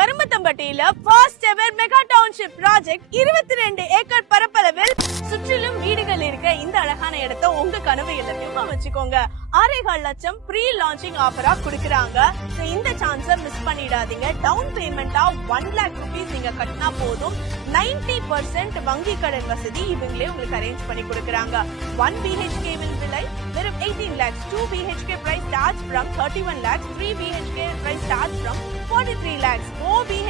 கரும்பத்தம்பட்டியில first ever mega township project இருபத்தி ரெண்டு acre பரப்பு இடத்த உங்க கனவு எல்லாத்தையும் அமைச்சுக்கோங்க ஆறேகால் லட்சம் ப்ரீ லான்ச்சிங் ஆஃபரா கொடுக்கறாங்க. இந்த சான்ஸை மிஸ் பண்ணிடாதீங்க. டவுன் பேமெண்டா ஒன் லேக் ருபீஸ் நீங்க கட்டினா போதும். 90% பர்சன்ட் வங்கி கடன் வசதி இவங்களே உங்களுக்கு அரேஞ்ச் பண்ணி கொடுக்கறாங்க. ஒன் பிஹெச்கேவின் விலை வெறும் eighteen lakhs two BHK price start from 31 lakhs. Three BHK price start from 43 lakhs. Four BH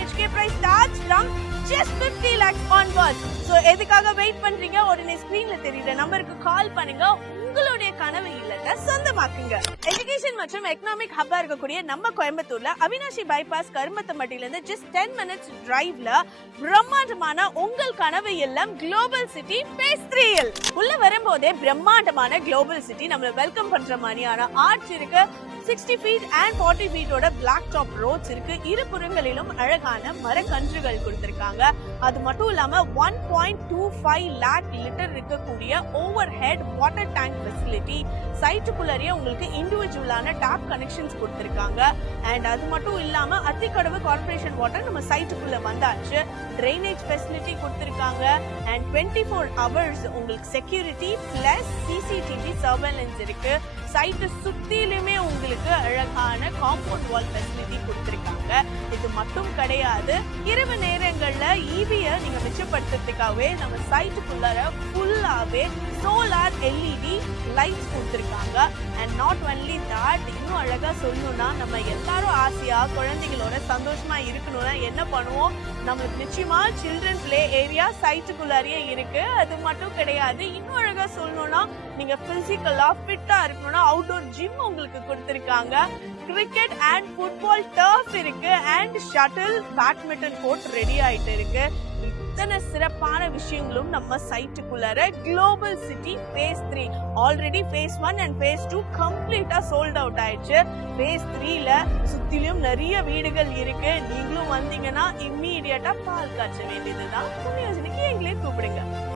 lakhs onwards so எதுக்காக வெயிட் பண்றீங்க? உடனே ஸ்கிரீன்ல தெரியுற நம்பருக்கு கால் பண்ணுங்க. உங்களுடைய கனவு இல்லத்தை சொந்தமாக்குங்க. எஜுகேஷன் மற்றும் எக்கனாமிக் ஹப்பா இருக்கக்கூடிய நம்ம கோயம்புத்தூர்ல அவினாஷி பைபாஸ் கரும்பத்தம்பட்டியில இருந்து ஜஸ்ட் டென் மினிட்ஸ் டிரைவ்ல பிரம்மாண்டமான உங்கள் கனவு இல்லம் குளோபல் சிட்டி பேஸ் த்ரீயில் உள்ள வரும்போதே பிரம்மாண்டமான குளோபல் சிட்டி நம்மளை வெல்கம் பண்ற மாதிரியான ஆர்ச் இருக்கு. சிக்ஸ்டி ஃபீட் அண்ட் ஃபார்ட்டி ஃபீட்டோட பிளாக் டாப் ரோட்ஸ் இருக்கு. இரு புறங்களிலும் அழகான மரக்கன்றுகள் கொடுத்திருக்காங்க. அது மட்டும் இல்லாம one point two five lakh litre இருக்கக்கூடிய over head water tank facility சைட்டுக்குள்ளேயே உங்களுக்கு இண்டிவிஜுவலான டேப் கனெக்ஷன்ஸ் கொடுத்துருக்காங்க. அண்ட் அது மட்டும் இல்லாமல் அத்திக்கடவு கார்பரேஷன் வாட்டர் நம்ம சைட்டுக்குள்ள வந்தாச்சு. ட்ரைனேஜ் ஃபெசிலிட்டி கொடுத்துருக்காங்க. அண்ட் டுவெண்ட்டி ஃபோர் ஹவர்ஸ் உங்களுக்கு செக்யூரிட்டி பிளஸ் சிசிடிவி சர்வேலன்ஸ் இருக்கு. சைட்டு சுத்திலுமே உங்களுக்கு அழகான காம்பவுண்ட் வால் ஃபெசிலிட்டி கொடுத்துருக்காங்க. இது மட்டும் கிடையாது. இரவு நேரங்கள் மிச்சப்படுத்துறதுக்காகவே நம்ம சைட்டுக்குள்ளார ஃபுல்லாகவே சோலார் எல்இடி லைட்ஸ் கொடுத்துருக்காங்க. அண்ட் நாட் ஒன்லி தட் இன்னும் அழகாக சொல்லணும்னா நம்ம எல்லாரும் ஆசையாக குழந்தைகளோட சந்தோஷமாக இருக்கணும்னா என்ன பண்ணுவோம்? நம்மளுக்கு நிச்சயமாக சில்ட்ரன் பிளே ஏரியா சைட்டுக்குள்ளாரியே இருக்குது அது மட்டும் கிடையாது. இன்னும் அழகாக சொல்லணும்னா நீங்கள் ஃபிசிக்கலாக ஃபிட்டாக இருக்கணும்னா அவுட்டோர் ஜிம் உங்களுக்கு கொடுத்துருக்காங்க. கிரிக்கெட் அண்ட் ஃபுட்பால் டர்ஃப் இருக்கு and shuttle badminton court ready ஆயிட்டு இருக்கு. இத்தனை சிறப்பான விஷயங்களும் நம்ம சைட்டுக்குள்ளார global city phase three already phase one and phase two கம்ப்ளீட்டா சோல்ட் அவுட் ஆயிடுச்சு. ஃபேஸ் த்ரீல சுத்திலும் நிறைய வீடுகள் இருக்கு. நீங்களும் வந்தீங்கன்னா இம்மீடியட்டா பால் காய்ச்ச வேண்டியதுதான். புண்ணியோஜனைக்கு எங்களே கூப்பிடுங்க.